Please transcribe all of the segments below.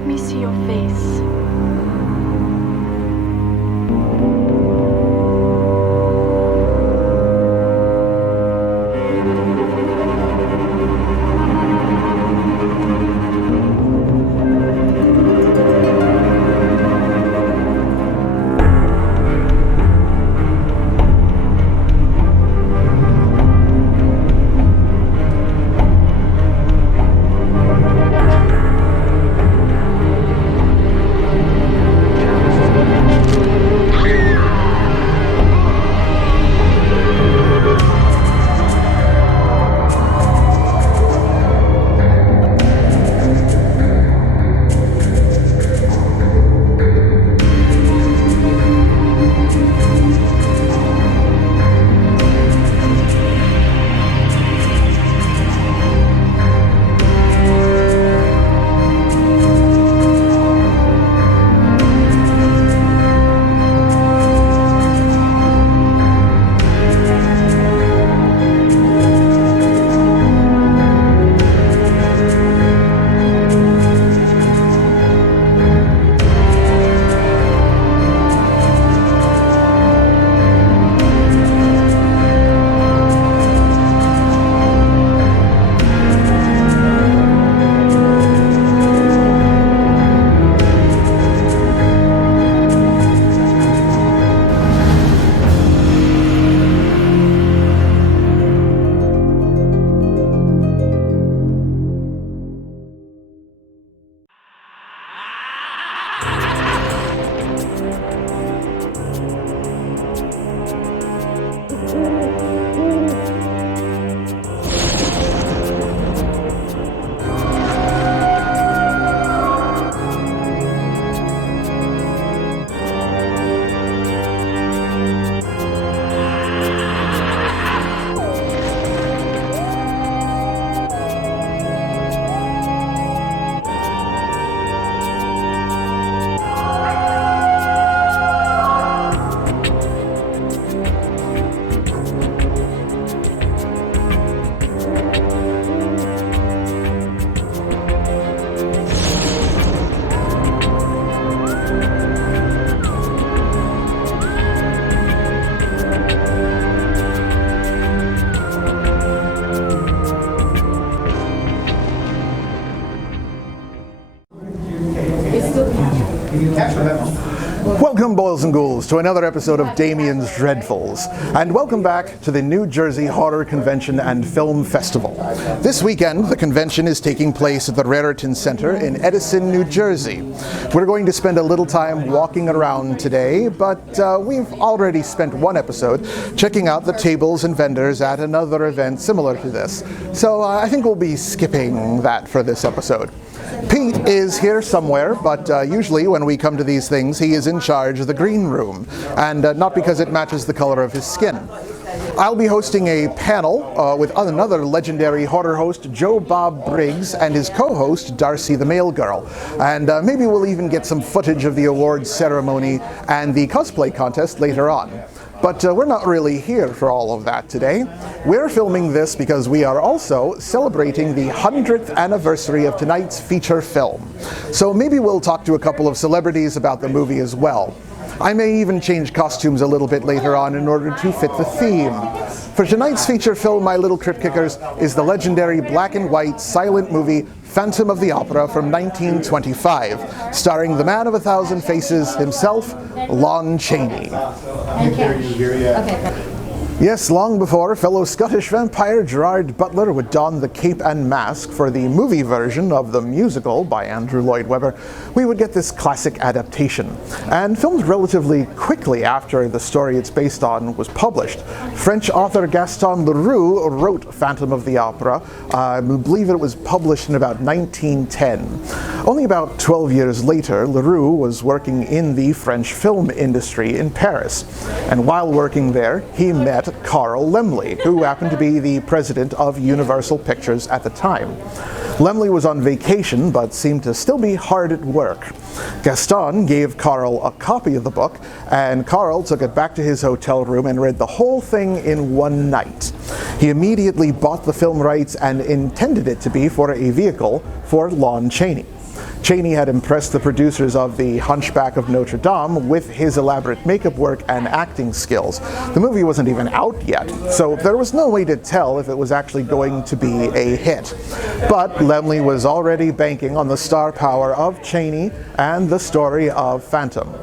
Let me see your face. Welcome, boys and ghouls, to another episode of Damian's Dreadfuls, and welcome back to the New Jersey Horror Convention and Film Festival. This weekend, the convention is taking place at the Raritan Center in Edison, New Jersey. We're going to spend a little time walking around today, but we've already spent one episode checking out the tables and vendors at another event similar to this, so I think we'll be skipping that for this episode. Pete is here somewhere, but usually when we come to these things, he is in charge of the green room, and not because it matches the color of his skin. I'll be hosting a panel with another legendary horror host, Joe Bob Briggs, and his co-host, Darcy the Mail Girl. And maybe we'll even get some footage of the awards ceremony and the cosplay contest later on. But we're not really here for all of that today. We're filming this because we are also celebrating the 100th anniversary of tonight's feature film. So maybe we'll talk to a couple of celebrities about the movie as well. I may even change costumes a little bit later on in order to fit the theme. For tonight's feature film, my little crypt kickers, is the legendary black and white silent movie Phantom of the Opera from 1925, starring the man of 1,000 faces himself, Lon Chaney. Okay. Yes, long before fellow Scottish vampire Gerard Butler would don the cape and mask for the movie version of the musical by Andrew Lloyd Webber, we would get this classic adaptation. And filmed relatively quickly after the story it's based on was published. French author Gaston Leroux wrote Phantom of the Opera. I believe it was published in about 1910. Only about 12 years later, Leroux was working in the French film industry in Paris. And while working there, he met Carl Laemmle, who happened to be the president of Universal Pictures at the time. Laemmle was on vacation, but seemed to still be hard at work. Gaston gave Carl a copy of the book, and Carl took it back to his hotel room and read the whole thing in one night. He immediately bought the film rights and intended it to be for a vehicle for Lon Chaney. Chaney had impressed the producers of The Hunchback of Notre Dame with his elaborate makeup work and acting skills. The movie wasn't even out yet, so there was no way to tell if it was actually going to be a hit. But Laemmle was already banking on the star power of Chaney and the story of Phantom.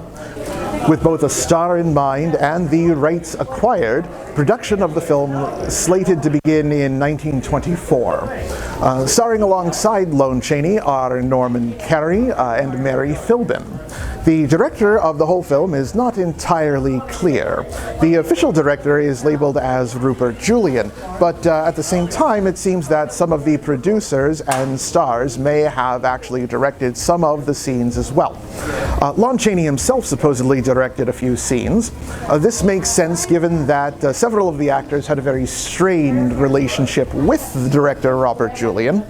With both a star in mind and the rights acquired, production of the film slated to begin in 1924. Starring alongside Lon Chaney are Norman Kerry and Mary Philbin. The director of the whole film is not entirely clear. The official director is labeled as Rupert Julian, but at the same time it seems that some of the producers and stars may have actually directed some of the scenes as well. Lon Chaney himself supposedly directed a few scenes. This makes sense given that several of the actors had a very strained relationship with the director Rupert Julian.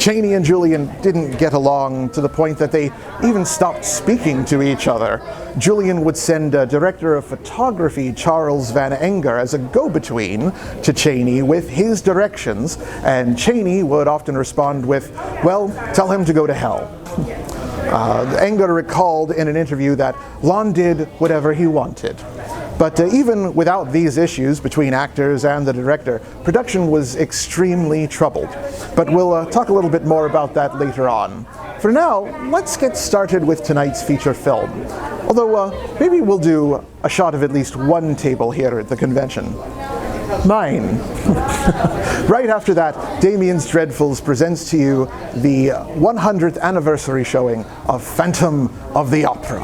Chaney and Julian didn't get along to the point that they even stopped speaking to each other. Julian would send director of photography Charles Van Enger as a go-between to Chaney with his directions, and Chaney would often respond with, "Well, tell him to go to hell." Enger recalled in an interview that Lon did whatever he wanted. But even without these issues between actors and the director, production was extremely troubled. But we'll talk a little bit more about that later on. For now, let's get started with tonight's feature film. Although maybe we'll do a shot of at least one table here at the convention. Mine. Right after that, Damian's Dreadfuls presents to you the 100th anniversary showing of Phantom of the Opera.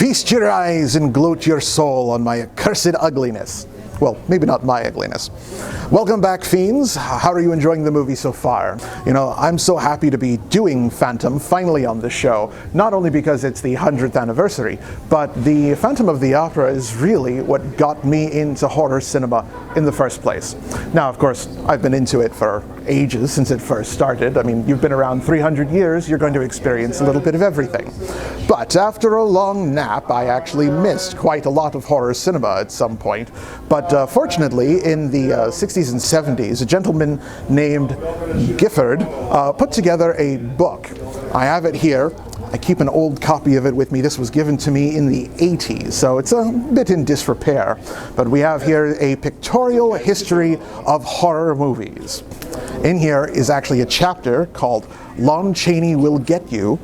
Feast your eyes and gloat your soul on my accursed ugliness. Well, maybe not my ugliness. Welcome back, fiends. How are you enjoying the movie so far? You know, I'm so happy to be doing Phantom finally on the show, not only because it's the 100th anniversary, but the Phantom of the Opera is really what got me into horror cinema in the first place. Now, of course, I've been into it for ages, since it first started. I mean, you've been around 300 years, you're going to experience a little bit of everything. But after a long nap, I actually missed quite a lot of horror cinema at some point. But fortunately, in the 60s and 70s, a gentleman named Gifford put together a book. I have it here. I keep an old copy of it with me. This was given to me in the 80s, so it's a bit in disrepair. But we have here a pictorial history of horror movies. In here is actually a chapter called Lon Chaney Will Get You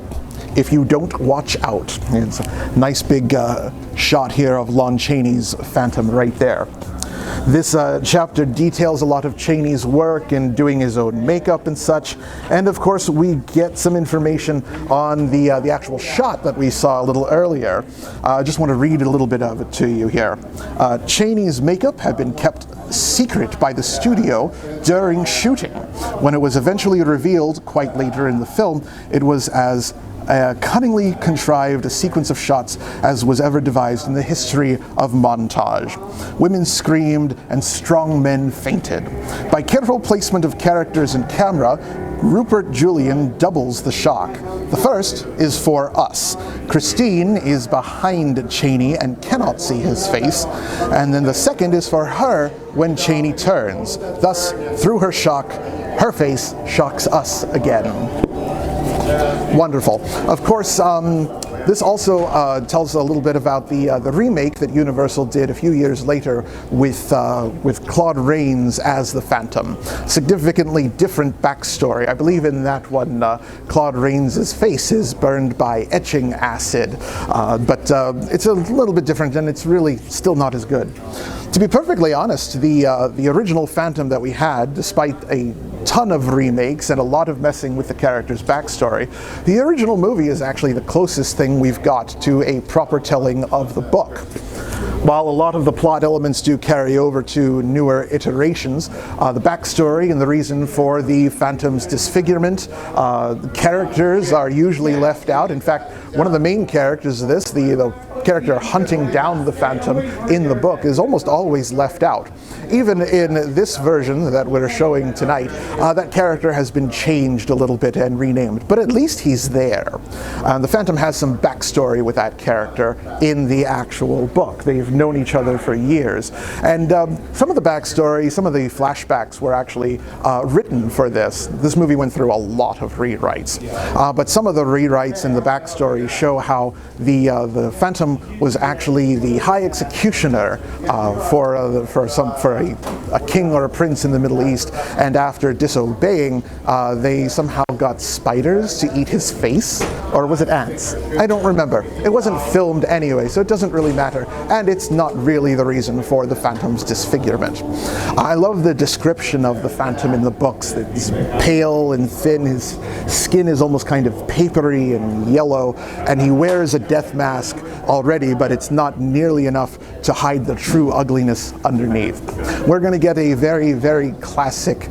If You Don't Watch Out. It's a nice big shot here of Lon Chaney's Phantom right there. This chapter details a lot of Chaney's work in doing his own makeup and such, and of course we get some information on the actual shot that we saw a little earlier. I just want to read a little bit of it to you here. Chaney's makeup had been kept secret by the studio during shooting. When it was eventually revealed quite later in the film, it was as a cunningly contrived sequence of shots as was ever devised in the history of montage. Women screamed and strong men fainted. By careful placement of characters and camera, Rupert Julian doubles the shock. The first is for us. Christine is behind Chaney and cannot see his face, and then the second is for her when Chaney turns. Thus, through her shock, her face shocks us again. Wonderful. Of course, this also tells a little bit about the remake that Universal did a few years later with Claude Rains as the Phantom. Significantly different backstory. I believe in that one, Claude Rains' face is burned by etching acid, but it's a little bit different, and it's really still not as good. To be perfectly honest, the original Phantom that we had, despite a ton of remakes and a lot of messing with the character's backstory, the original movie is actually the closest thing we've got to a proper telling of the book. While a lot of the plot elements do carry over to newer iterations, the backstory and the reason for the Phantom's disfigurement, characters are usually left out. In fact, one of the main characters of this, the character hunting down the Phantom in the book, is almost always left out. Even in this version that we're showing tonight, that character has been changed a little bit and renamed, but at least he's there. The Phantom has some backstory with that character in the actual book. They've known each other for years, and some of the backstory, some of the flashbacks were actually written for this. This movie went through a lot of rewrites, but some of the rewrites in the backstory show how the Phantom was actually the high executioner for a king or a prince in the Middle East, and after disobeying, they somehow got spiders to eat his face, or was it ants? I don't remember. It wasn't filmed anyway, so it doesn't really matter, and it's not really the reason for the Phantom's disfigurement. I love the description of the Phantom in the books. It's pale and thin, his skin is almost kind of papery and yellow, and he wears a death mask already, but it's not nearly enough to hide the true ugliness underneath. We're going to get a very, very classic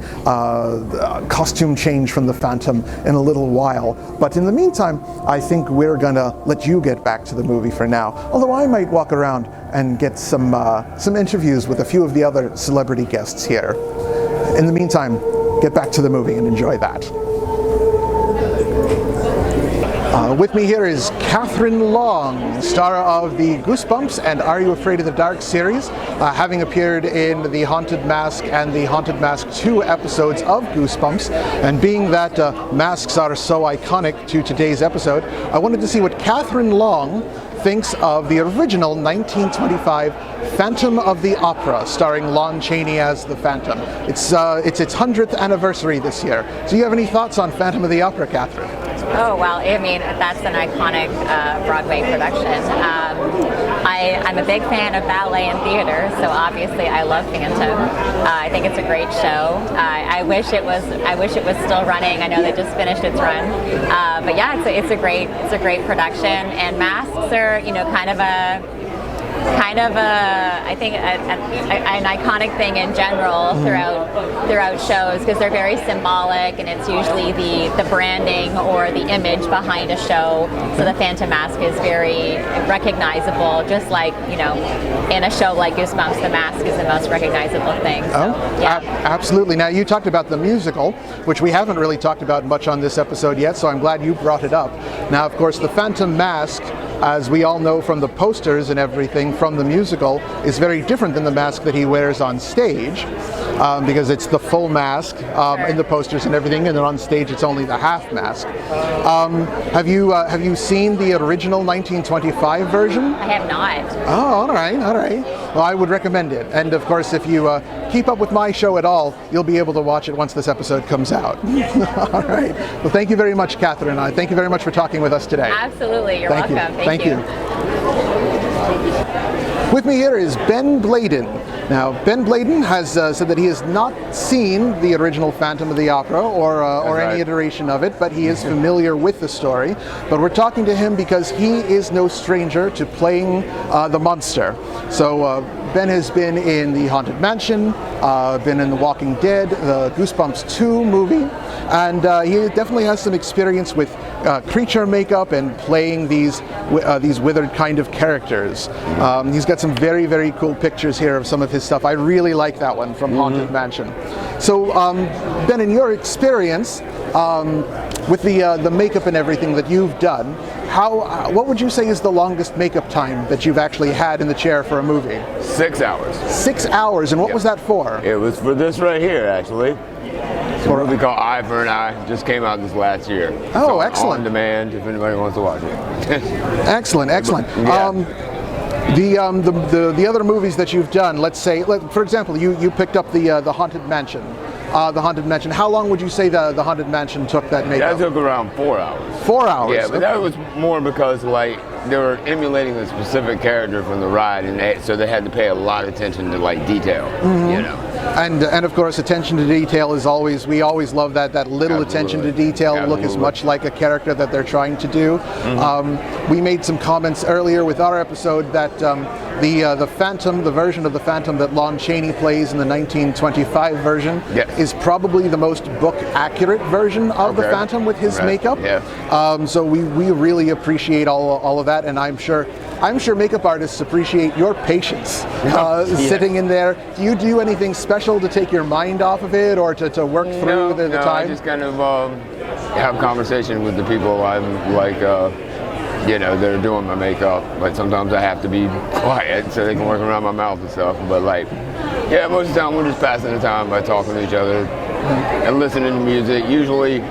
costume change from the Phantom in a little while, but in the meantime, I think we're going to let you get back to the movie for now, although I might walk around and get some interviews with a few of the other celebrity guests here. In the meantime, get back to the movie and enjoy that. With me here is Catherine Long, star of the Goosebumps and Are You Afraid of the Dark series, having appeared in the Haunted Mask and the Haunted Mask 2 episodes of Goosebumps, and being that masks are so iconic to today's episode, I wanted to see what Catherine Long thinks of the original 1925 Phantom of the Opera, starring Lon Chaney as the Phantom. It's its 100th anniversary this year. Do you have any thoughts on Phantom of the Opera, Catherine? Oh, well, I mean, that's an iconic Broadway production. I'm a big fan of ballet and theater, so obviously I love Phantom. I think it's a great show. I wish it was still running. I know they just finished its run, but yeah, it's a great production. And masks are, kind of I think an iconic thing in general throughout shows, because they're very symbolic, and it's usually the branding or the image behind a show. So the Phantom Mask is very recognizable, just like, in a show like Goosebumps, the mask is the most recognizable thing. So, yeah. Absolutely. Now, you talked about the musical, which we haven't really talked about much on this episode yet, so I'm glad you brought it up. Now, of course, the Phantom Mask, as we all know from the posters and everything from the musical, is very different than the mask that he wears on stage, because it's the full mask in the posters and everything, and then on stage it's only the half mask. Have you seen the original 1925 version? I have not. Oh, all right. Well, I would recommend it. And of course, if you keep up with my show at all, you'll be able to watch it once this episode comes out. All right. Well, thank you very much, Catherine. Thank you very much for talking with us today. Absolutely. You're welcome. Thank you. With me here is Ben Bladen. Now, Ben Bladen has said that he has not seen the original Phantom of the Opera or any iteration of it, but he is familiar with the story. But we're talking to him because he is no stranger to playing the monster. So Ben has been in the Haunted Mansion, been in The Walking Dead, the Goosebumps 2 movie, and he definitely has some experience with creature makeup and playing these withered kind of characters. He's got some very, very cool pictures here of some of his stuff. I really like that one from Haunted Mansion. So, Ben, in your experience with the makeup and everything that you've done, what would you say is the longest makeup time that you've actually had in the chair for a movie? 6 hours. 6 hours, and what was that for? It was for this right here, actually. It's a movie called Eye for an Eye. Just came out this last year. Oh, so excellent. On demand, if anybody wants to watch it. Excellent. Yeah. The other movies that you've done, let's say, for example, you picked up the Haunted Mansion. The Haunted Mansion. How long would you say the Haunted Mansion took that makeup? That took around 4 hours. 4 hours? Yeah, but that was more because they were emulating a specific character from the ride, and so they had to pay a lot of attention to detail, And of course, attention to detail is always, we always love that little Absolutely. attention to detail, look as much like a character that they're trying to do. We made some comments earlier with our episode that the Phantom, the version of the Phantom that Lon Chaney plays in the 1925 version, is probably the most book accurate version of the Phantom with his makeup. Yeah. So we really appreciate all of that, and I'm sure makeup artists appreciate your patience sitting in there. Do you do anything special to take your mind off of it, or to work through the time? I just kind of have conversation with the people I'm like, that are doing my makeup. But sometimes I have to be quiet so they can work around my mouth and stuff. But most of the time we're just passing the time by talking to each other and listening to music. Usually,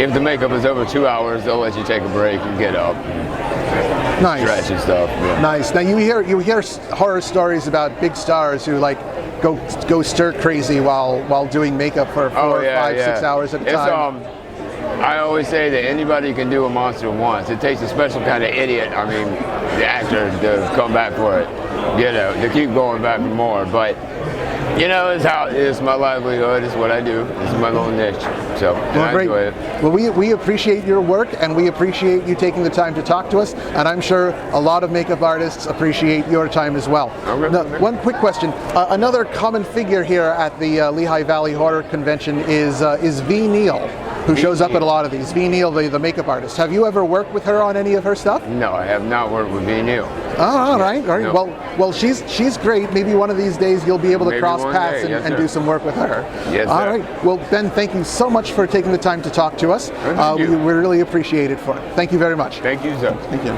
if the makeup is over 2 hours, they'll let you take a break and get up. Nice. Stretch and stuff. Yeah. Nice. Now you hear horror stories about big stars who go stir crazy while doing makeup for 4, 5, 6 hours at a time. I always say that anybody can do a monster once. It takes a special kind of idiot, the actor, to come back for it, to keep going back for more. But, it's how it is. My livelihood is what I do. This is my little niche. So, I enjoy it. Well, we appreciate your work, and we appreciate you taking the time to talk to us. And I'm sure a lot of makeup artists appreciate your time as well. Okay. Now, one quick question. Another common figure here at the Lehigh Valley Horror Convention is V. Neal, who shows up at a lot of these. V. Neal, the makeup artist. Have you ever worked with her on any of her stuff? No, I have not worked with V. Neal. Oh, all right. No. Well, she's great. Maybe one of these days you'll be able to cross paths and do some work with her. Yes, all right. Well, Ben, thank you so much for taking the time to talk to us. We really appreciate it for it. Thank you very much. Thank you, sir. Thank you.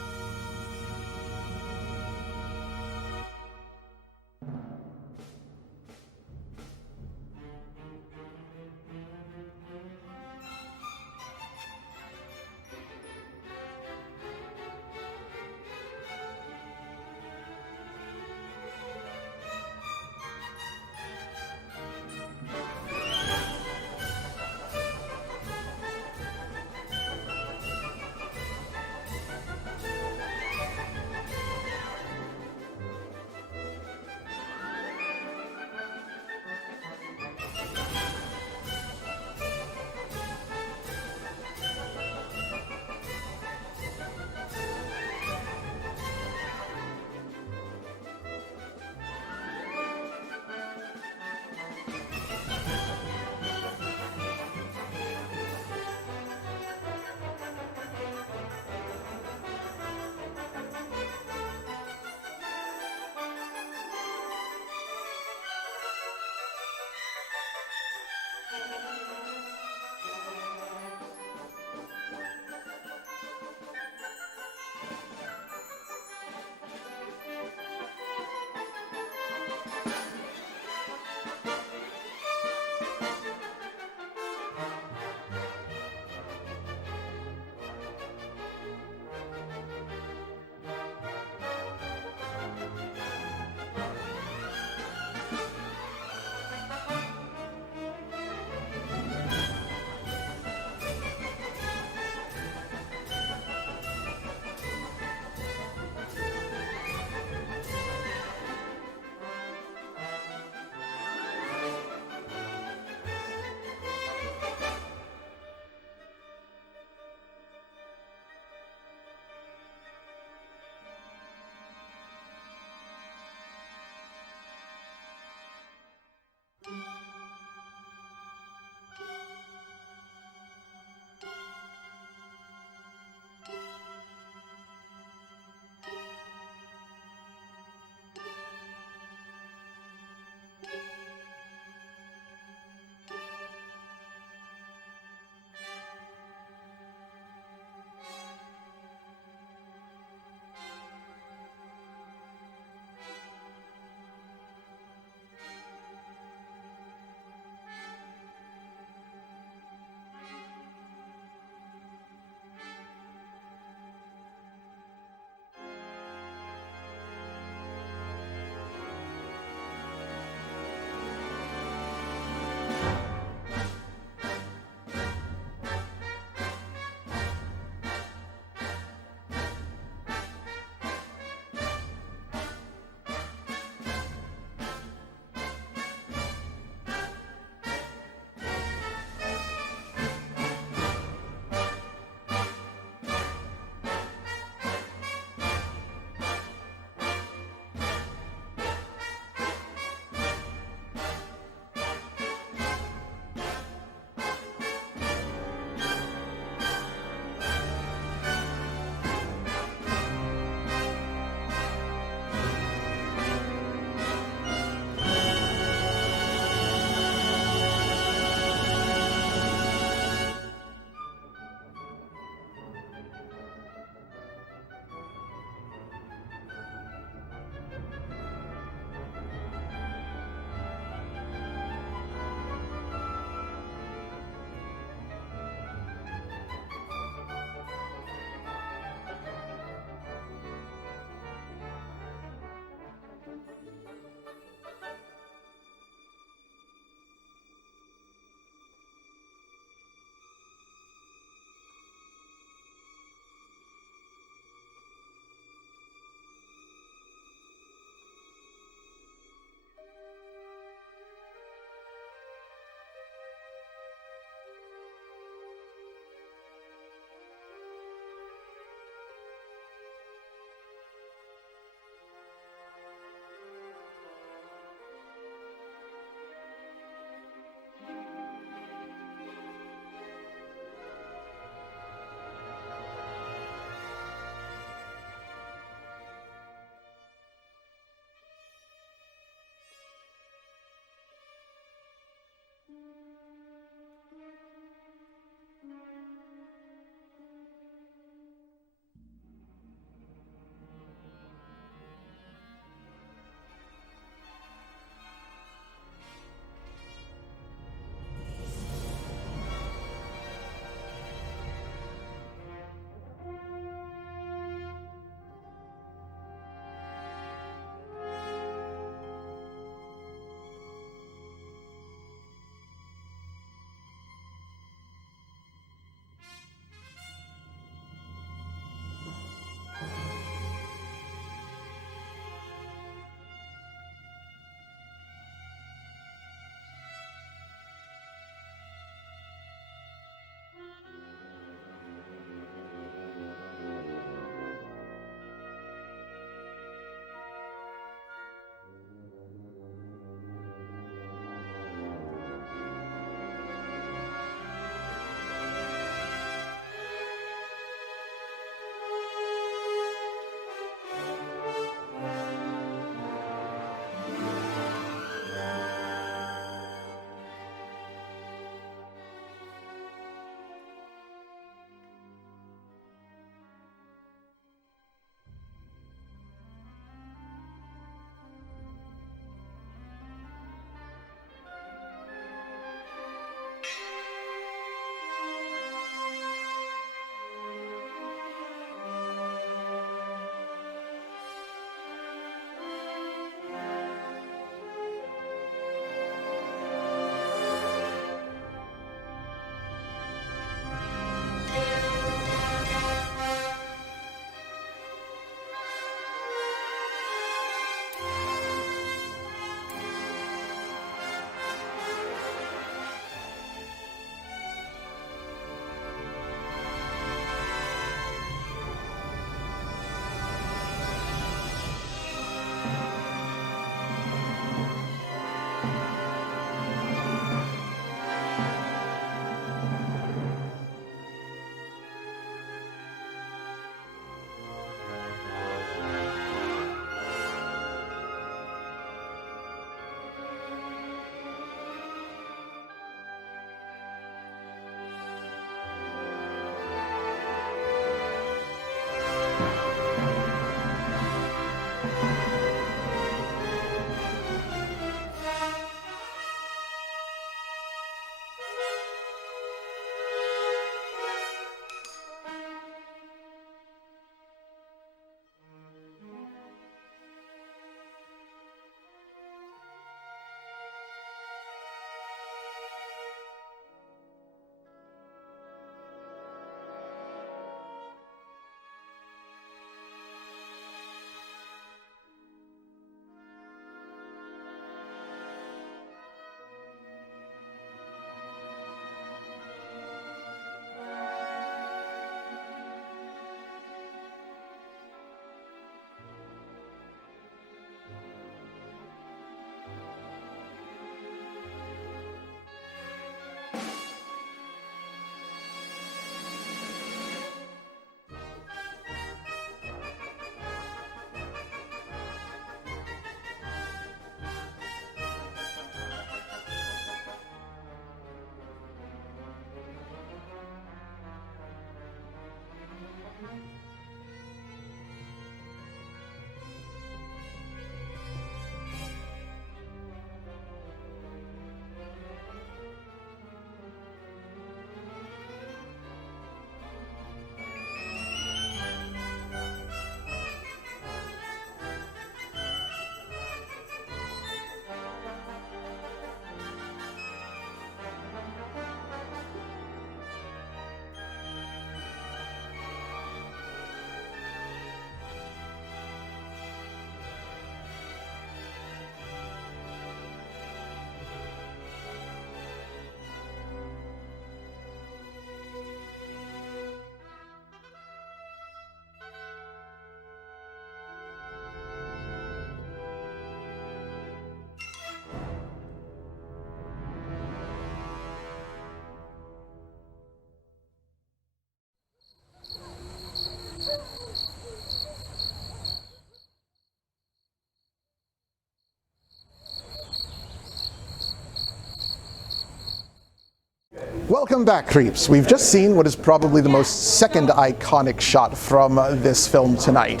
Welcome back, creeps. We've just seen what is probably the most second iconic shot from this film tonight,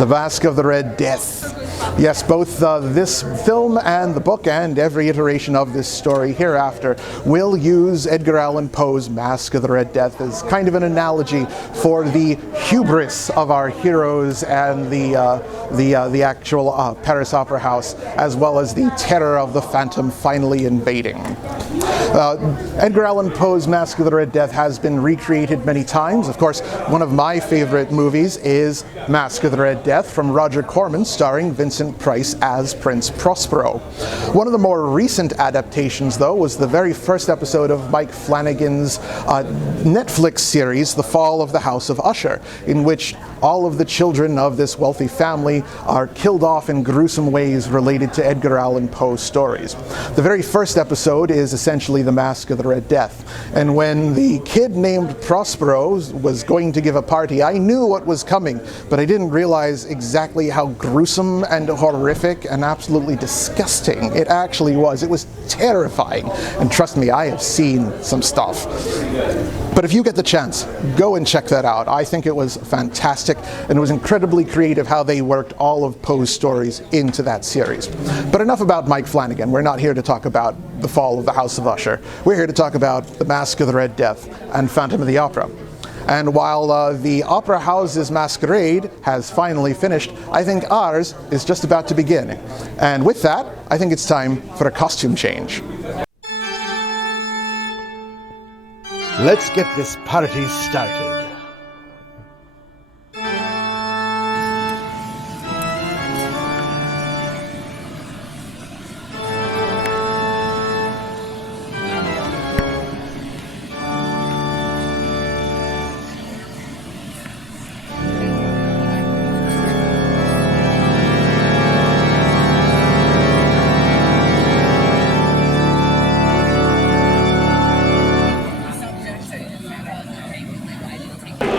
The Mask of the Red Death. Yes, both this film and the book and every iteration of this story hereafter will use Edgar Allan Poe's Mask of the Red Death as kind of an analogy for the hubris of our heroes and the actual Paris Opera House, as well as the terror of the Phantom finally invading. Edgar Allan Poe's Mask of the Red Death has been recreated many times. Of course, one of my favorite movies is Mask of the Red Death from Roger Corman, starring Vincent Price as Prince Prospero. One of the more recent adaptations, though, was the very first episode of Mike Flanagan's Netflix series, The Fall of the House of Usher, in which all of the children of this wealthy family are killed off in gruesome ways related to Edgar Allan Poe stories. The very first episode is essentially The Mask of the Red Death. And when the kid named Prospero was going to give a party, I knew what was coming, but I didn't realize exactly how gruesome and horrific and absolutely disgusting it actually was. It was terrifying. And trust me, I have seen some stuff. But if you get the chance, go and check that out. I think it was fantastic, and it was incredibly creative how they worked all of Poe's stories into that series. But enough about Mike Flanagan. We're not here to talk about The Fall of the House of Usher. We're here to talk about The Mask of the Red Death and Phantom of the Opera. And while the Opera House's masquerade has finally finished, I think ours is just about to begin. And with that, I think it's time for a costume change. Let's get this party started.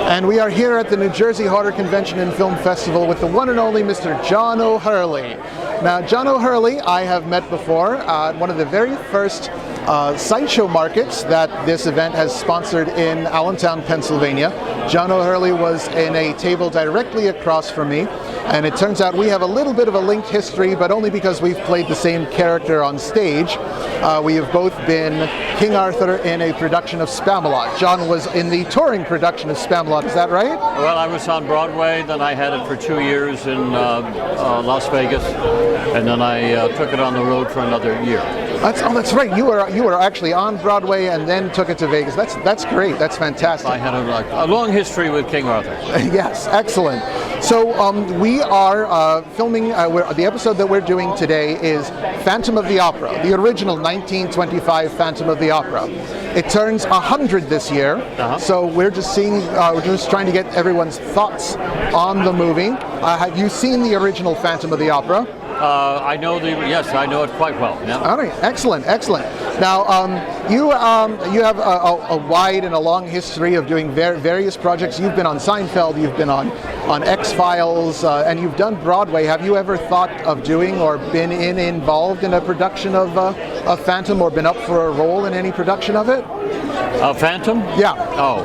And we are here at the New Jersey Horror Convention and Film Festival with the one and only Mr. John O'Hurley. Now, John O'Hurley I have met before at one of the very first sideshow markets that this event has sponsored in Allentown, Pennsylvania. John O'Hurley was in a table directly across from me, and it turns out we have a little bit of a linked history, but only because we've played the same character on stage. We have both been King Arthur in a production of Spamalot. John was in the touring production of Spamalot, is that right? Well, I was on Broadway, then I had it for 2 years in Las Vegas, and then I took it on the road for another year. That's right. You were actually on Broadway and then took it to Vegas. That's great. That's fantastic. I had a long history with King Arthur. Yes, excellent. So we are filming, the episode that we're doing today is Phantom of the Opera, the original 1925 Phantom of the Opera. It turns 100 this year, so we're just trying to get everyone's thoughts on the movie. Have you seen the original Phantom of the Opera? I know it quite well. Yeah. All right, excellent. Now, you have a wide and a long history of doing various projects. You've been on Seinfeld, you've been on X-Files, and you've done Broadway. Have you ever thought of doing or been involved in a production of Phantom, or been up for a role in any production of it? Phantom? Yeah. Oh.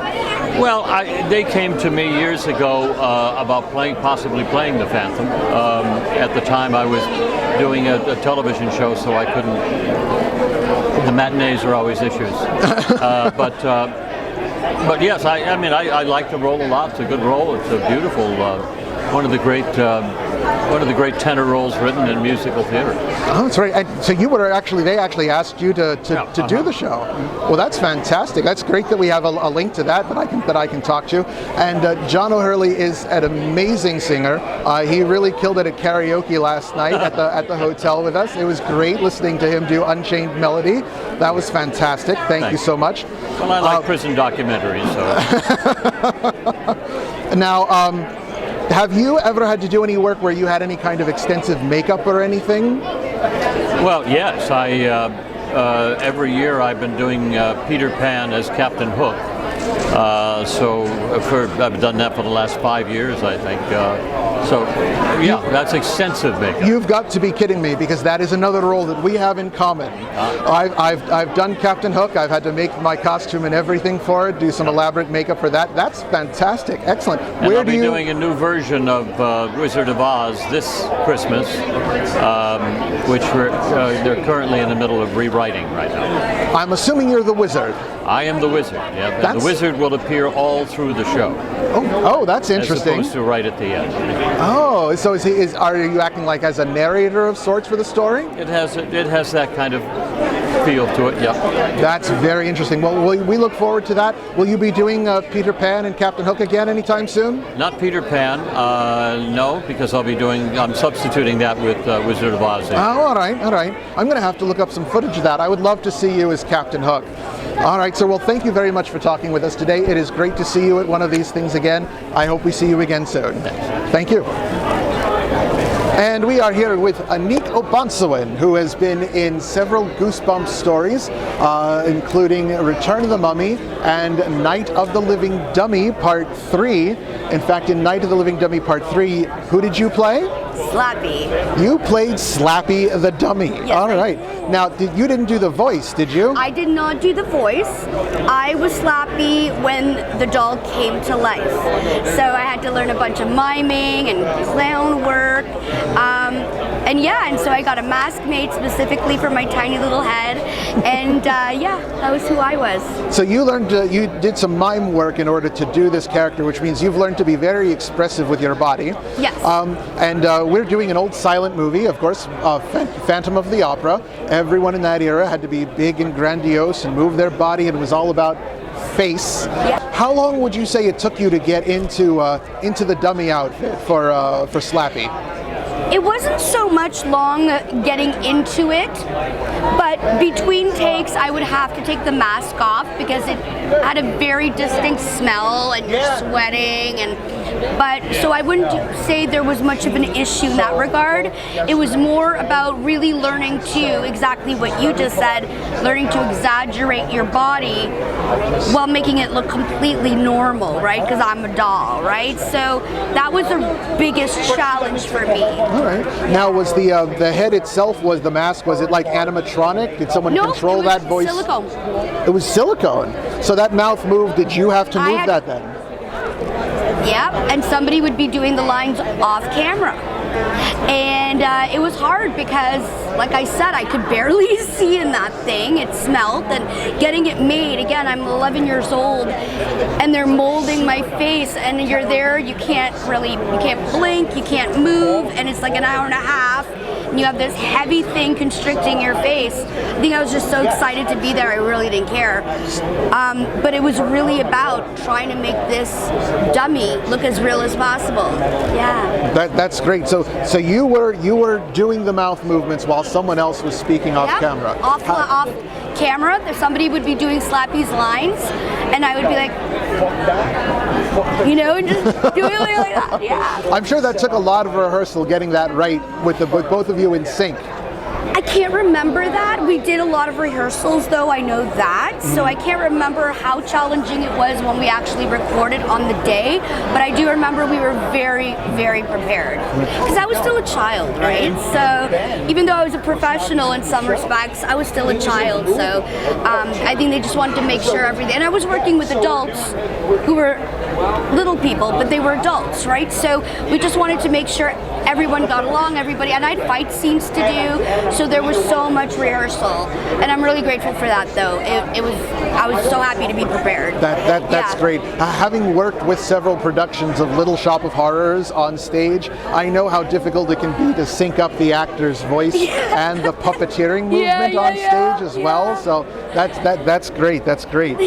Well, they came to me years ago about possibly playing the Phantom. At the time, I was doing a television show, so I couldn't. The matinees are always issues. But yes, I like the role a lot. It's a good role. It's a beautiful, one of the great tenor roles written in musical theater. Oh, that's right. And so they actually asked you to do the show. Well, that's fantastic. That's great that we have a link to that I can talk to. And John O'Hurley is an amazing singer. He really killed it at karaoke last night at the hotel with us. It was great listening to him do Unchained Melody. That was fantastic. Thank you so much. Well, I like prison documentaries. So. Now, have you ever had to do any work where you had any kind of extensive makeup or anything? Well, yes. Every year I've been doing Peter Pan as Captain Hook. So I've done that for the last 5 years, I think. So, yeah, that's extensive makeup. You've got to be kidding me, because that is another role that we have in common. I've done Captain Hook. I've had to make my costume and everything for it, do some elaborate makeup for that. That's fantastic. Excellent. And I'll be doing a new version of Wizard of Oz this Christmas, which they're currently in the middle of rewriting right now. I'm assuming you're the wizard. I am the wizard, yeah. The wizard will appear all through the show. Oh, that's interesting. As opposed to right at the end. Oh, so are you acting like as a narrator of sorts for the story? It has that kind of feel to it, yeah. That's very interesting. Well, we look forward to that. Will you be doing Peter Pan and Captain Hook again anytime soon? Not Peter Pan, no, because I'm substituting that with Wizard of Oz. Oh, all right. I'm going to have to look up some footage of that. I would love to see you as Captain Hook. All right, sir. Well, thank you very much for talking with us today. It is great to see you at one of these things again. I hope we see you again soon. Thank you. And we are here with Anik Obansawin, who has been in several Goosebumps stories, including Return of the Mummy and Night of the Living Dummy Part 3. In fact, in Night of the Living Dummy Part 3, who did you play? Slappy. You played Slappy the Dummy. Yes, All right. Now, you didn't do the voice, did you? I did not do the voice. I was Slappy when the doll came to life. So I had to learn a bunch of miming and clown work. And so I got a mask made specifically for my tiny little head. And that was who I was. So you learned, you did some mime work in order to do this character, which means you've learned to be very expressive with your body. Yes. We're doing an old silent movie, of course, Phantom of the Opera. Everyone in that era had to be big and grandiose and move their body, and it was all about face. Yeah. How long would you say it took you to get into the dummy outfit for Slappy? It wasn't so much long getting into it, but between takes I would have to take the mask off because it had a very distinct smell and you're sweating, but so I wouldn't say there was much of an issue in that regard. It was more about really learning to, exactly what you just said, learning to exaggerate your body while making it look completely normal, right? Because I'm a doll, right? So that was the biggest challenge for me. All right. Now, was the head itself, was the mask, was it like animatronic? Did someone control that voice? No, it was silicone. It was silicone. So that mouth moved. Did you have to move that then? Yep, and somebody would be doing the lines off camera. And it was hard because, like I said, I could barely see in that thing. It smelled, and getting it made, again, I'm 11 years old, and they're molding my face, and you're there, you can't blink, you can't move, and it's like an hour and a half, and you have this heavy thing constricting your face. I think I was just so excited to be there, I really didn't care. But it was really about trying to make this dummy look as real as possible. Yeah. That's great. So you were doing the mouth movements while someone else was speaking off camera. Off camera, somebody would be doing Slappy's lines, and I would be like, just doing it like that. Yeah. I'm sure that took a lot of rehearsal getting that right with both of you in sync. I can't remember that. We did a lot of rehearsals, though, I know that. So I can't remember how challenging it was when we actually recorded on the day. But I do remember we were very, very prepared. Because I was still a child, right? So even though I was a professional in some respects, I was still a child. So I think they just wanted to make sure everything. And I was working with adults who were little people, but they were adults, right? So we just wanted to make sure everyone got along, everybody, and I had fight scenes to do, so there was so much rehearsal, and I'm really grateful for that, though. I was so happy to be prepared. That's great. Having worked with several productions of Little Shop of Horrors on stage, I know how difficult it can be to sync up the actor's voice and the puppeteering movement on stage as well. So that's great. That's great.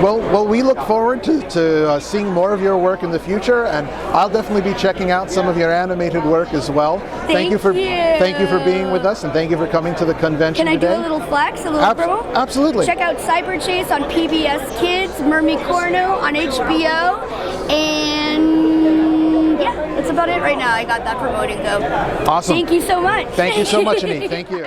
Well, we look forward to seeing more of your work in the future, and I'll definitely be checking out some of your animated work as well. Thank you for being with us, and thank you for coming to the convention today. Can I do a little flex, a little promo? Absolutely. Check out Cyber Chase on PBS Kids, Mermicorno on HBO, and yeah, that's about it right now. I got that promoting though. Awesome. Thank you so much. Thank you so much, Anik. Thank you.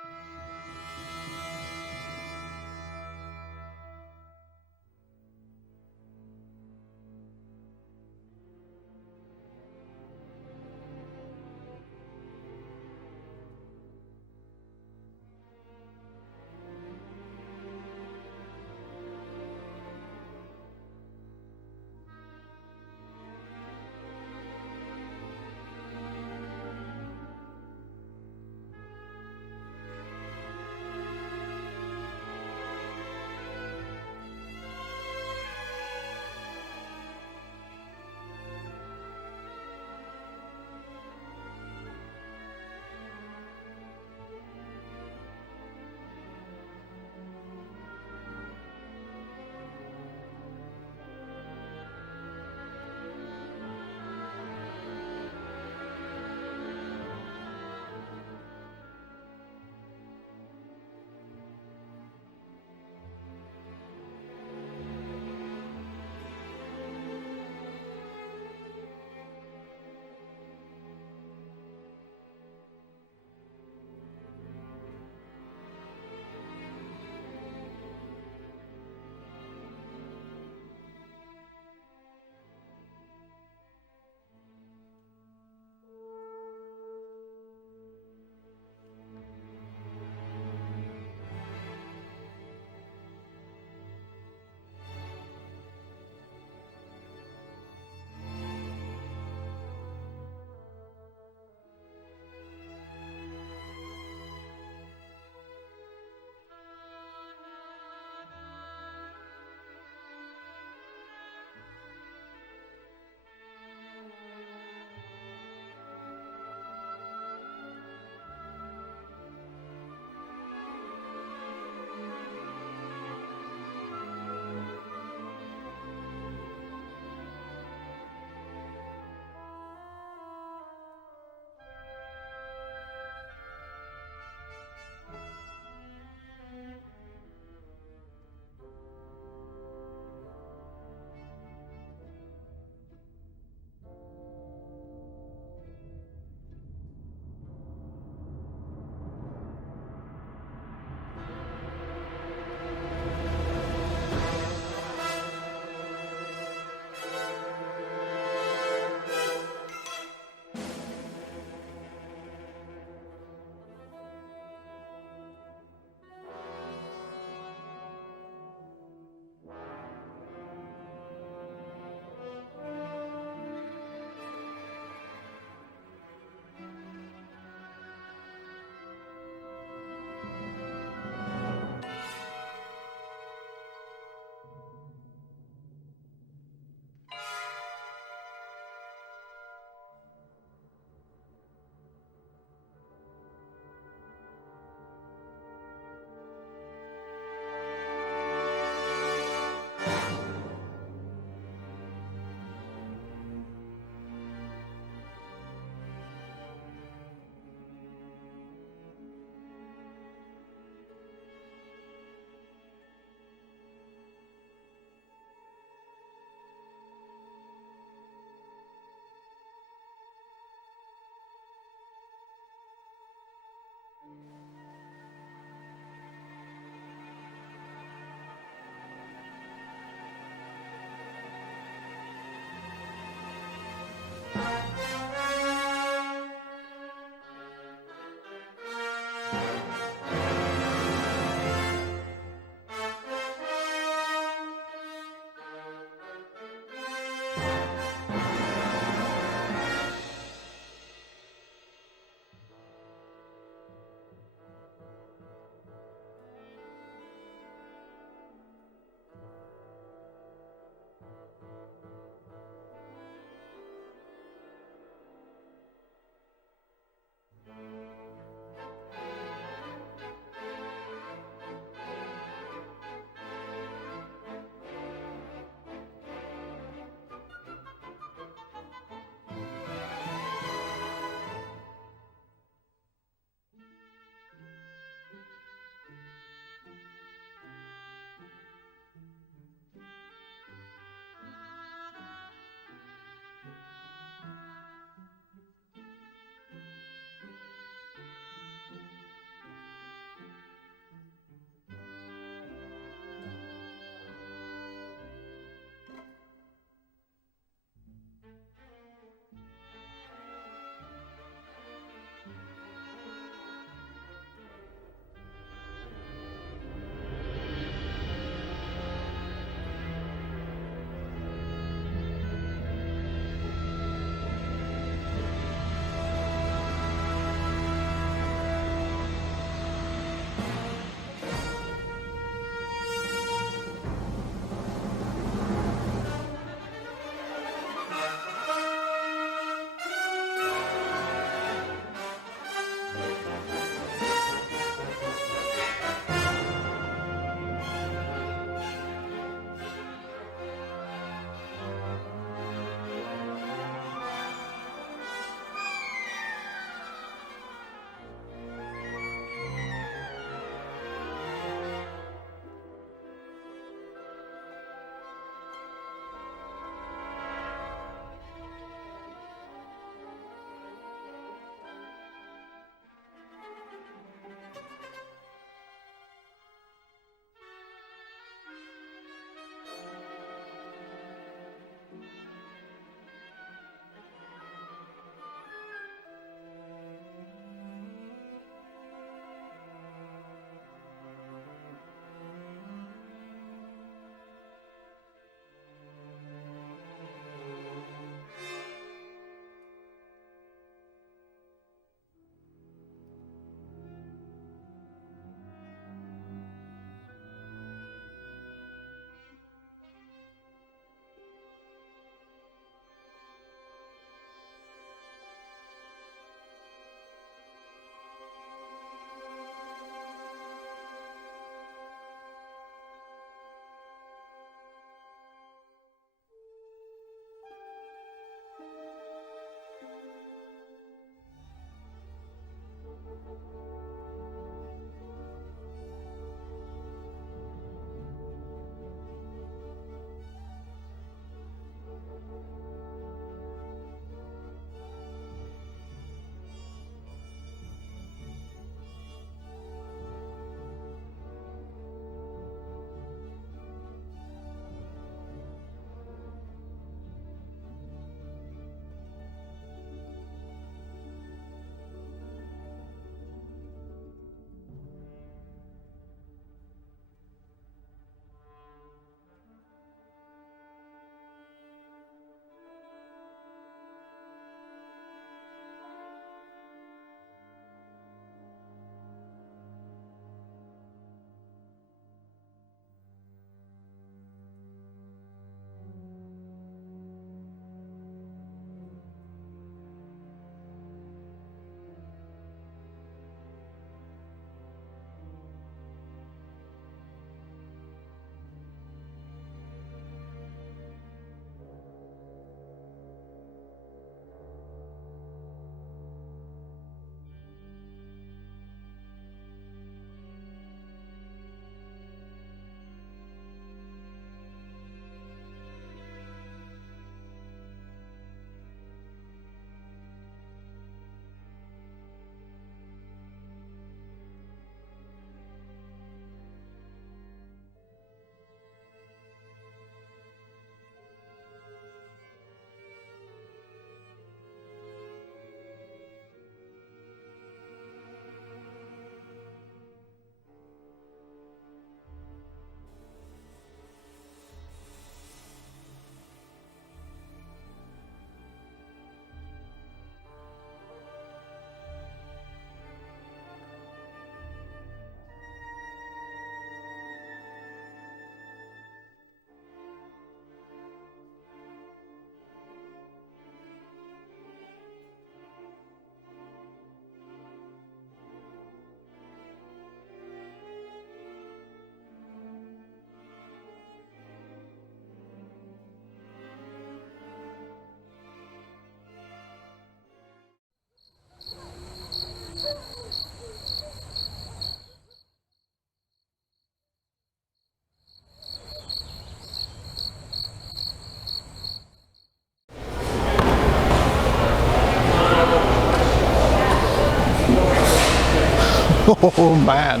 Oh man,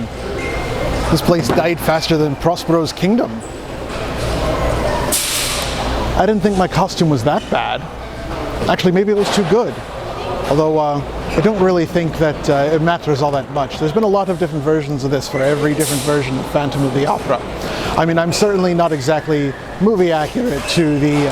this place died faster than Prospero's kingdom. I didn't think my costume was that bad. Actually, maybe it was too good. Although I don't really think that it matters all that much. There's been a lot of different versions of this for every different version of Phantom of the Opera. I mean, I'm certainly not exactly movie accurate to the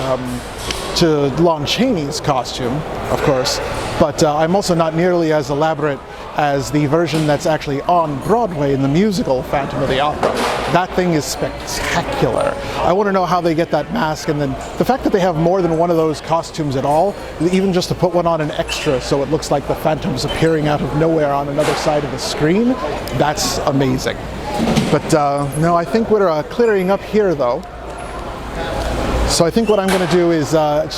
to Lon Chaney's costume, of course, but I'm also not nearly as elaborate as the version that's actually on Broadway in the musical Phantom of the Opera. That thing is spectacular. I want to know how they get that mask, and then the fact that they have more than one of those costumes at all, even just to put one on an extra so it looks like the Phantom's appearing out of nowhere on another side of the screen, that's amazing. But no, I think we're clearing up here though. So I think what I'm going to do is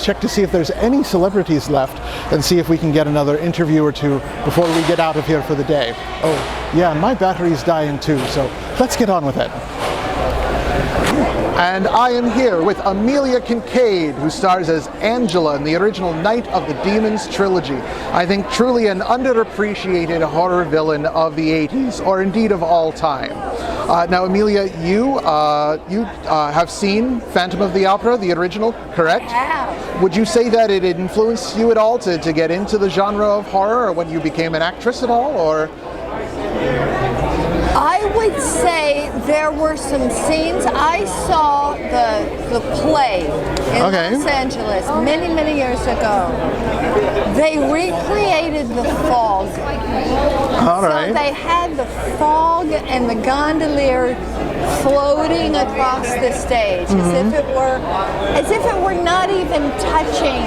check to see if there's any celebrities left and see if we can get another interview or two before we get out of here for the day. Oh, yeah, my battery's dying too, so let's get on with it. And I am here with Amelia Kincaid, who stars as Angela in the original Night of the Demons trilogy. I think truly an underappreciated horror villain of the 80s, or indeed of all time. Now, Amelia, you have seen Phantom of the Opera, the original, correct? Yeah. Would you say that it influenced you at all to get into the genre of horror, or when you became an actress at all, or? I would say there were some scenes. I saw the play in Los Angeles many years ago. They recreated the fog. All right. So they had the fog and the gondolier floating across the stage as if it were not even touching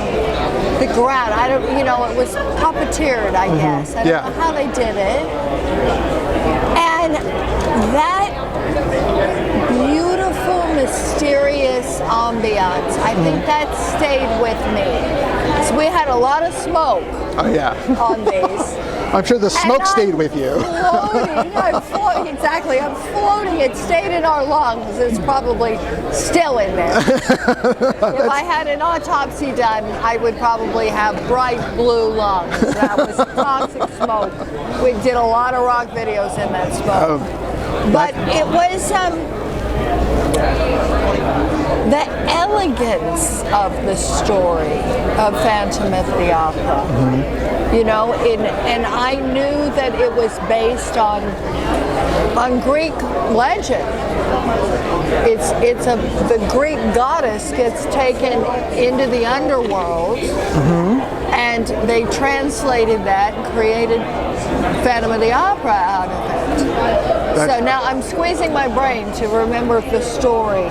the ground. I don't, it was puppeteered, I guess. I don't know how they did it. And that beautiful, mysterious ambiance, I think that stayed with me. So we had a lot of smoke on these. I'm sure the smoke stayed with you. I'm floating, exactly. I'm floating. It stayed in our lungs. It's probably still in there. If I had an autopsy done, I would probably have bright blue lungs. That was toxic smoke. We did a lot of rock videos in that smoke. But it was the elegance of the story of Phantom of the Opera. You know, and I knew that it was based on Greek legend. The Greek goddess gets taken into the underworld, and they translated that and created Phantom of the Opera out of it. So now I'm squeezing my brain to remember the story.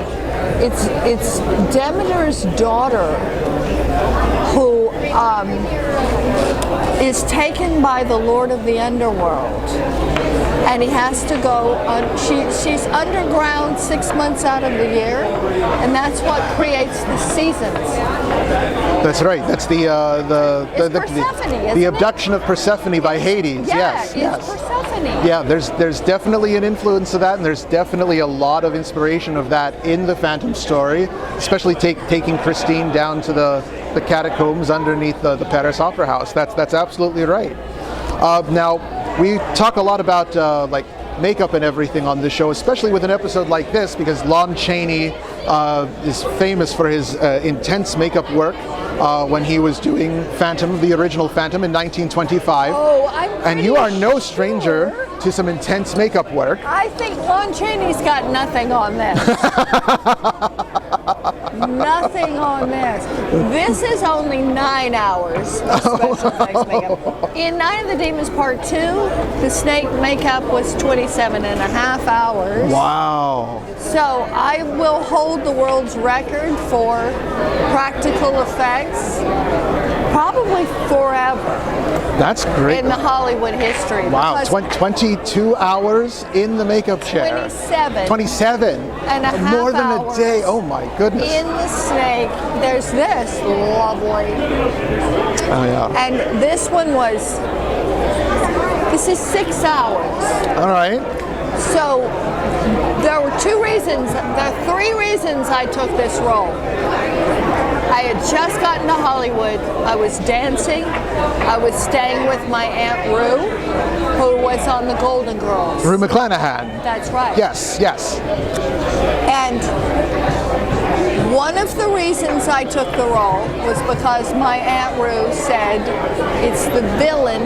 It's Demeter's daughter who is taken by the Lord of the Underworld, and he has to go on. She's underground 6 months out of the year, and that's what creates the seasons. That's right. That's the Persephone, the abduction of Persephone by Hades. Yeah, yes. Persephone. Yeah, there's definitely an influence of that, and there's definitely a lot of inspiration of that in the Phantom story, especially taking Christine down to the catacombs underneath the Paris Opera House. That's absolutely right. Now, we talk a lot about like makeup and everything on this show, especially with an episode like this, because Lon Chaney is famous for his intense makeup work when he was doing Phantom, the original Phantom, in 1925. Oh, and you are no stranger to some intense makeup work. I think Lon Chaney's got nothing on this. Nothing on this. This is only 9 hours of special effects makeup. In Night of the Demons Part 2, the snake makeup was 27.5 hours. Wow. So I will hold the world's record for practical effects probably forever. That's great. In the Hollywood history. Wow, 22 hours in the makeup chair. 27 and a half more than hours a day. Oh my goodness. In the snake, there's this lovely. Oh yeah. And this is 6 hours. All right. So there were 3 reasons I took this role. I had just gotten to Hollywood. I was dancing. I was staying with my Aunt Rue, who was on the Golden Girls. Rue McClanahan. That's right. Yes. And one of the reasons I took the role was because my Aunt Rue said, it's the villain,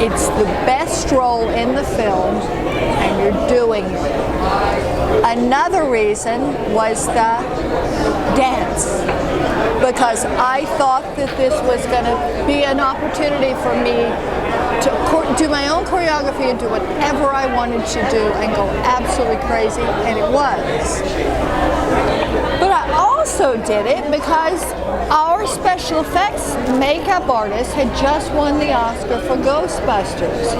it's the best role in the film, and you're doing it. Another reason was the dance, because I thought that this was going to be an opportunity for me to do my own choreography and do whatever I wanted to do and go absolutely crazy, and it was. But I also did it because our special effects makeup artist had just won the Oscar for Ghostbusters.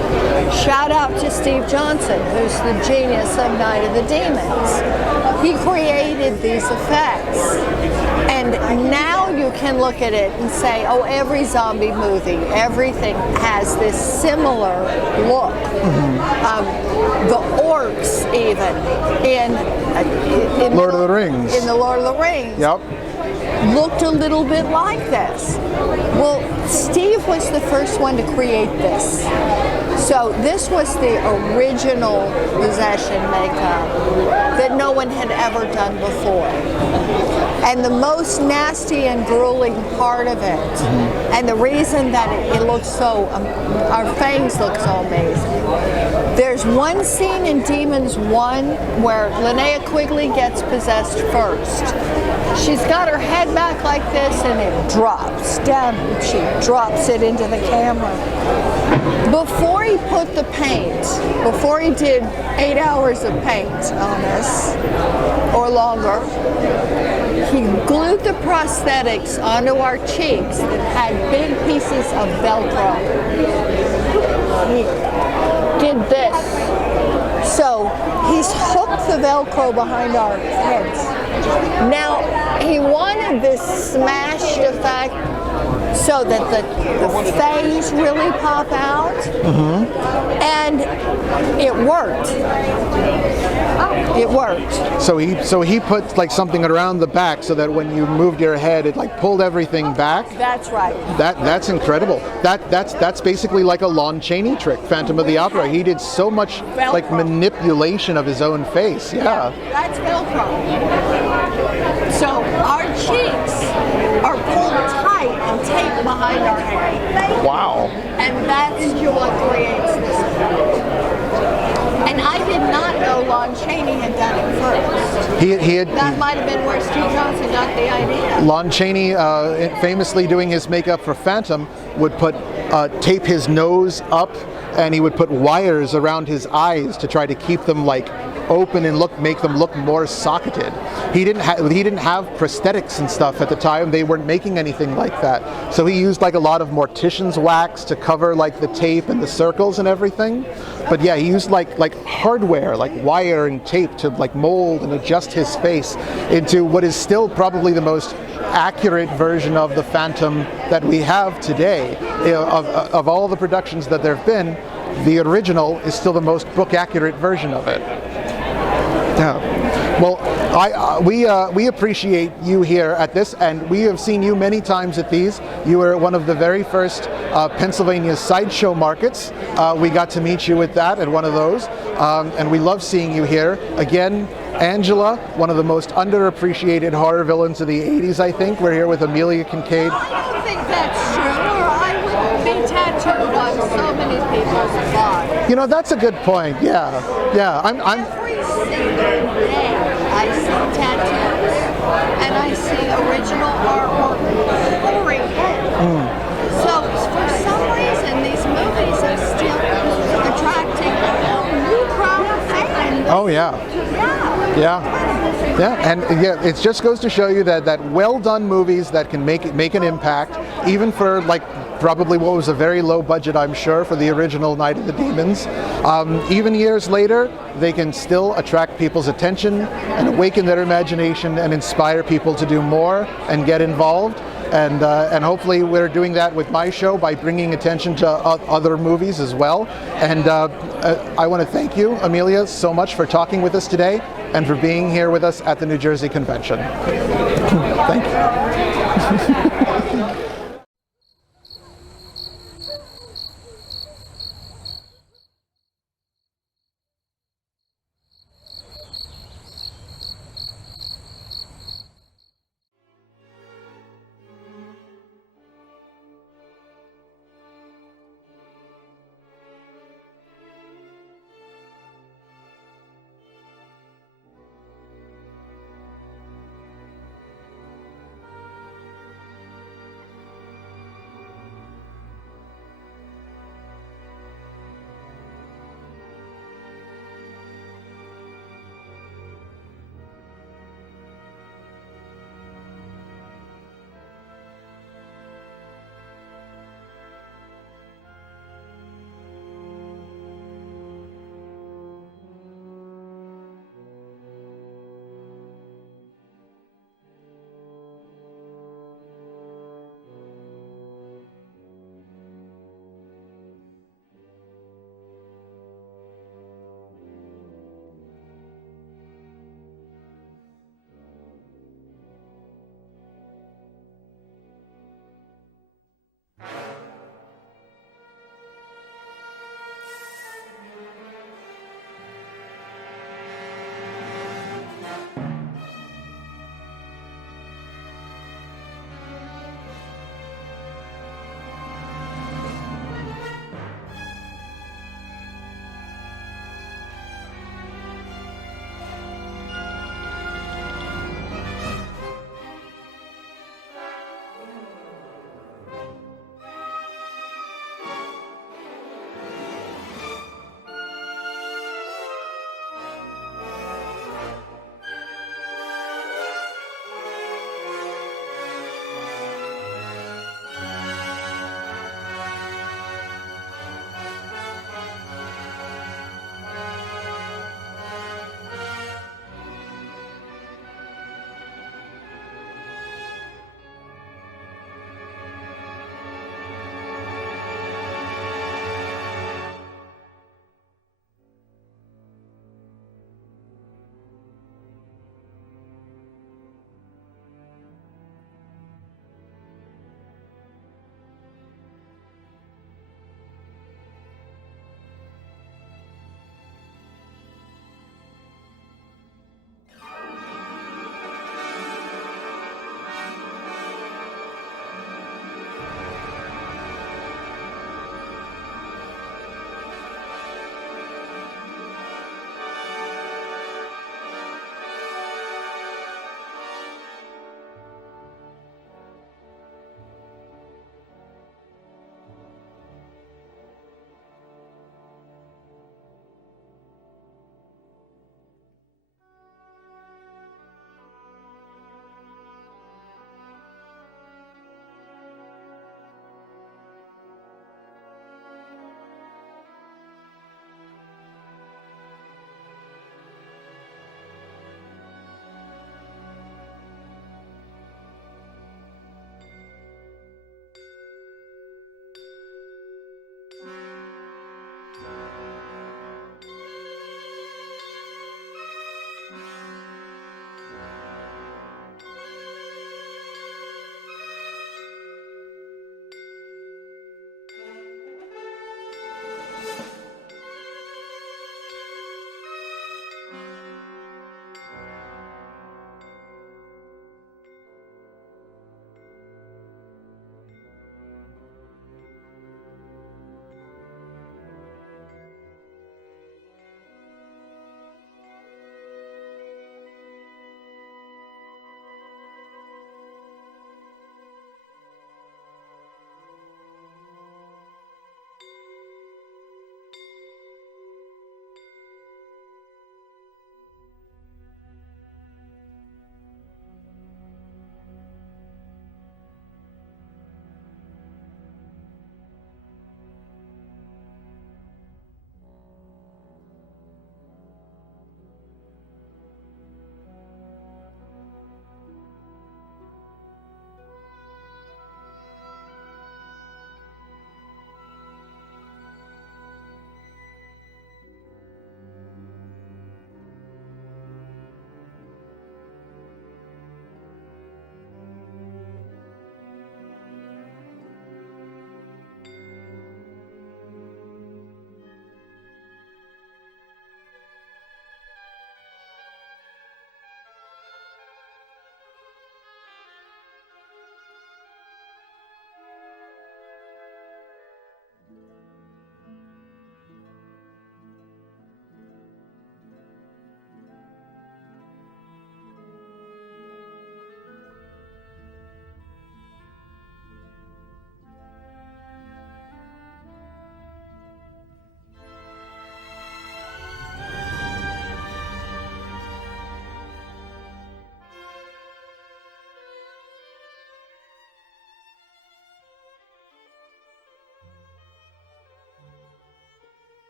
Shout out to Steve Johnson, who's the genius of Night of the Demons. He created these effects. And now you can look at it and say, oh, every zombie movie, everything has this similar look. The orcs, even in Lord of the Rings. In the Lord of the Rings. Yep. Looked a little bit like this. Well, Steve was the first one to create this. So this was the original possession makeup that no one had ever done before. And the most nasty and grueling part of it, and the reason that it looks so, our fangs look so amazing. There's one scene in Demons 1 where Linnea Quigley gets possessed first. She's got her head back like this and it drops down. She drops it into the camera. Before he put the paint, before he did 8 hours of paint on us, or longer, he glued the prosthetics onto our cheeks that had big pieces of Velcro. He did this. So he's hooked the Velcro behind our heads. Now, he wanted this smashed effect so that the fangs really pop out, and it worked. It worked. So he put like something around the back so that when you moved your head, it like pulled everything back. That's right. That's incredible. That's basically like a Lon Chaney trick, Phantom of the Opera. He did so much like manipulation of his own face. Yeah. That's Velcro. So our cheeks are pulled tight and taped behind our head. Wow. And that's what creates this effect. And I did not know Lon Chaney had done it first. That might have been where Steve Johnson got the idea. Lon Chaney, famously doing his makeup for Phantom, would put tape his nose up, and he would put wires around his eyes to try to keep them like open and make them look more socketed. He didn't have prosthetics and stuff at the time. They weren't making anything like that. So he used like a lot of mortician's wax to cover like the tape and the circles and everything. But yeah, he used like hardware, like wire and tape to like mold and adjust his face into what is still probably the most accurate version of the Phantom that we have today. Of all the productions that there have been, the original is still the most book accurate version of it. Yeah. Well, we appreciate you here at this, and we have seen you many times at these. You were one of the very first Pennsylvania sideshow markets. We got to meet you with that at one of those, and we love seeing you here. Again, Angela, one of the most underappreciated horror villains of the 80s, I think. We're here with Amelia Kincaid. I don't think that's true, or I wouldn't be tattooed on so many people's bodies. You know, that's a good point. Yeah. Every single day I see tattoos, and I see original artwork pouring in. So for some reason, these movies are still attracting a new crowd of fans. Oh yeah. And yeah, it just goes to show you that well done movies that can make an impact, even for like probably what was a very low budget, I'm sure, for the original Night of the Demons. Even years later, they can still attract people's attention and awaken their imagination and inspire people to do more and get involved. And hopefully we're doing that with my show by bringing attention to other movies as well. And I want to thank you, Amelia, so much for talking with us today and for being here with us at the New Jersey Convention. Thank you.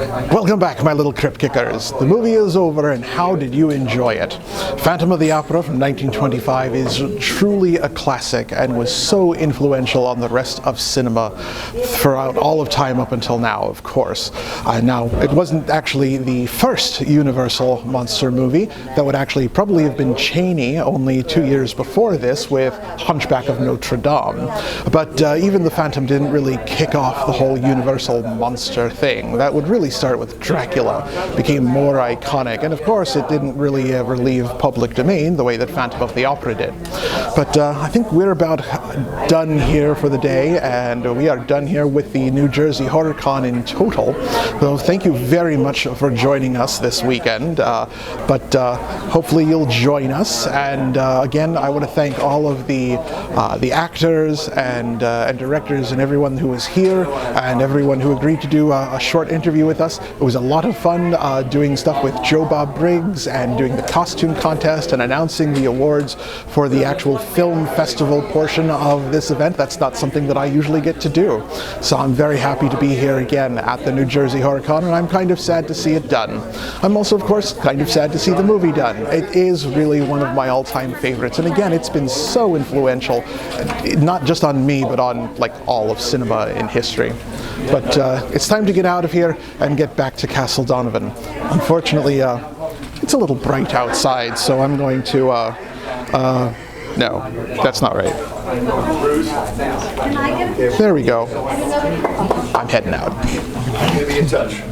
Welcome back, my little crypt kickers. The movie is over, and how did you enjoy it? Phantom of the Opera from 1925 is truly a classic and was so influential on the rest of cinema throughout all of time up until now, of course. Now, it wasn't actually the first Universal monster movie. That would actually probably have been Chaney only 2 years before this with Hunchback of Notre Dame. But even the Phantom didn't really kick off the whole Universal monster thing. That would really start with Dracula, became more iconic, and of course it didn't really ever leave public domain the way that Phantom of the Opera did. But I think we're about done here for the day, and we are done here with the New Jersey HorrorCon in total. So thank you very much for joining us this weekend, but hopefully you'll join us, and again I want to thank all of the actors and directors and everyone who was here and everyone who agreed to do a short interview with us. It was a lot of fun doing stuff with Joe Bob Briggs and doing the costume contest and announcing the awards for the actual film festival portion of this event. That's not something that I usually get to do. So I'm very happy to be here again at the New Jersey HorrorCon, and I'm kind of sad to see it done. I'm also, of course, kind of sad to see the movie done. It is really one of my all-time favorites, and again, it's been so influential, not just on me, but on like all of cinema in history. But it's time to get out of here and get back to Castle Donovan. Unfortunately, it's a little bright outside, so I'm going to, no, that's not right. There we go. I'm heading out. I'll be in touch.